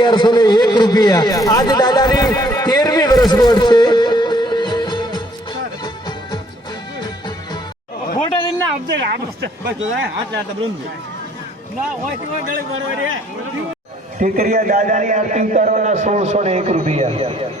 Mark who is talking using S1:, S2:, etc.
S1: અગિયારસો ને એક રૂપિયા. આજ દાદાની તેરમી વર્ષ ગોઠ છે સોળસો ને એક રૂપિયા.